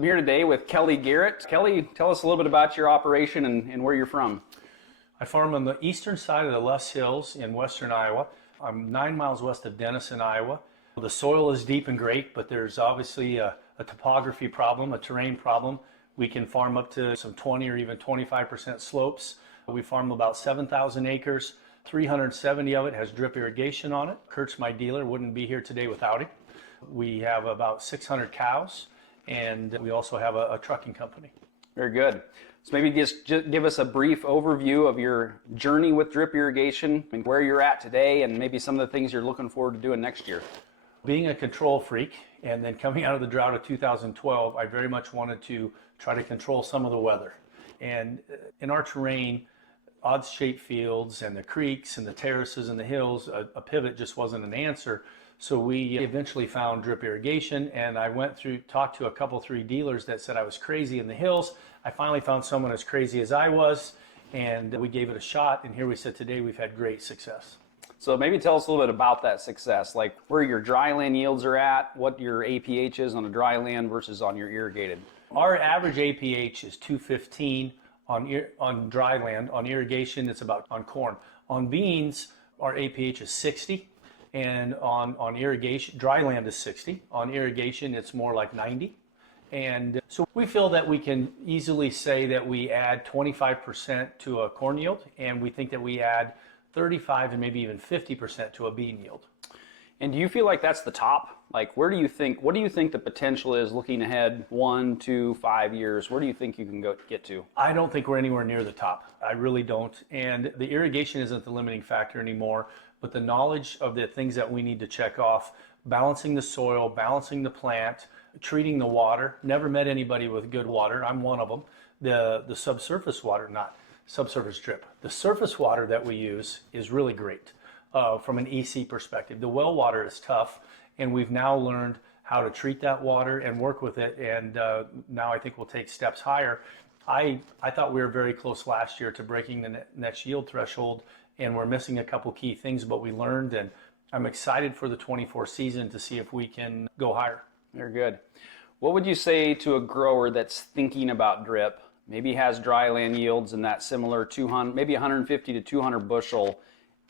I'm here today with Kelly Garrett. Kelly, tell us a little bit about your operation and where you're from. I farm on the eastern side of the Loess Hills in western Iowa. I'm 9 miles west of Denison, Iowa. The soil is deep and great, but there's obviously a topography problem, a terrain problem. We can farm up to some 20 or even 25% slopes. We farm about 7,000 acres. 370 of it has drip irrigation on it. Kurt's my dealer, wouldn't be here today without him. We have about 600 cows, and we also have a trucking company. Very good. So maybe just give us a brief overview of your journey with drip irrigation and where you're at today and maybe some of the things you're looking forward to doing next year. Being a control freak and then coming out of the drought of 2012, I very much wanted to try to control some of the weather. And in our terrain, odd-shaped fields and the creeks and the terraces and the hills, a pivot just wasn't an answer. So we eventually found drip irrigation, and I talked to a couple, 3 dealers that said I was crazy in the hills. I finally found someone as crazy as I was, and we gave it a shot, and here we sit today. We've had great success. So maybe tell us a little bit about that success, like where your dry land yields are at, what your APH is on a dry land versus on your irrigated. Our average APH is 215 on dry land. On irrigation, it's about on corn. On beans, our APH is 60. And on irrigation, dry land is 60. On irrigation, it's more like 90. And so we feel that we can easily say that we add 25% to a corn yield, and we think that we add 35 and maybe even 50% to a bean yield. And do you feel like that's the top? Like, what do you think the potential is looking ahead 1, 2, 5 years? Where do you think you can get to? I don't think we're anywhere near the top. I really don't. And the irrigation isn't the limiting factor anymore, but the knowledge of the things that we need to check off, balancing the soil, balancing the plant, treating the water. Never met anybody with good water. I'm one of them. The subsurface water, not subsurface drip. The surface water that we use is really great from an EC perspective. The well water is tough, and we've now learned how to treat that water and work with it, and now I think we'll take steps higher. I thought we were very close last year to breaking the next yield threshold, and we're missing a couple key things, but we learned, and I'm excited for the 24 season to see if we can go higher. Very good. What would you say to a grower that's thinking about drip, maybe has dry land yields in that similar 200, maybe 150 to 200 bushel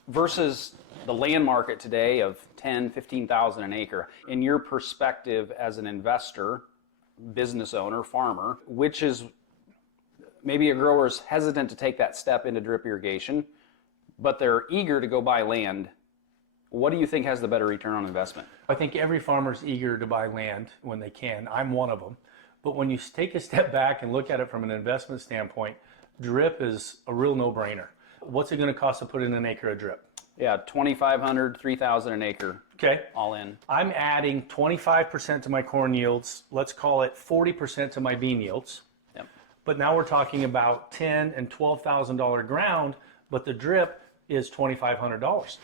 versus the land market today of 10, 15,000 an acre? In your perspective as an investor, business owner, farmer, which is maybe a grower's hesitant to take that step into drip irrigation, but they're eager to go buy land. What do you think has the better return on investment? I think every farmer's eager to buy land when they can. I'm one of them. But when you take a step back and look at it from an investment standpoint, drip is a real no-brainer. What's it going to cost to put in an acre of drip? Yeah, 2,500, 3,000 an acre. Okay. All in. I'm adding 25% to my corn yields. Let's call it 40% to my bean yields. Yep. But now we're talking about $10,000 and $12,000 ground, but the drip is $2,500.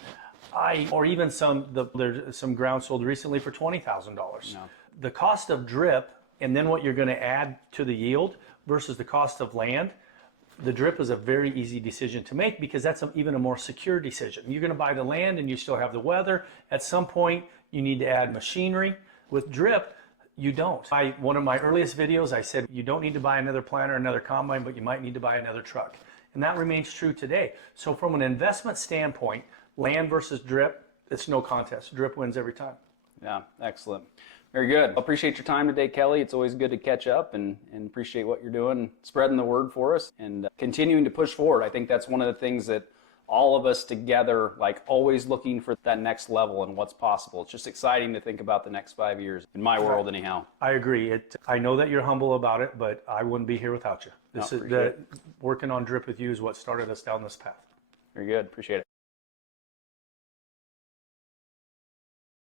Or even there's some ground sold recently for $20,000. No. The cost of drip and then what you're going to add to the yield versus the cost of land, the drip is a very easy decision to make because that's even a more secure decision. You're going to buy the land and you still have the weather. At some point, you need to add machinery. With drip, you don't. One of my earliest videos, I said you don't need to buy another planter, another combine, but you might need to buy another truck. And that remains true today. So from an investment standpoint, land versus drip, it's no contest. Drip wins every time. Yeah, excellent. Very good. I appreciate your time today, Kelly. It's always good to catch up and appreciate what you're doing, spreading the word for us and continuing to push forward. I think that's one of the things that all of us together, like always looking for that next level and what's possible. It's just exciting to think about the next 5 years, in my world anyhow. I agree. I know that you're humble about it, but I wouldn't be here without you. Working on drip with you is what started us down this path. Very good. Appreciate it.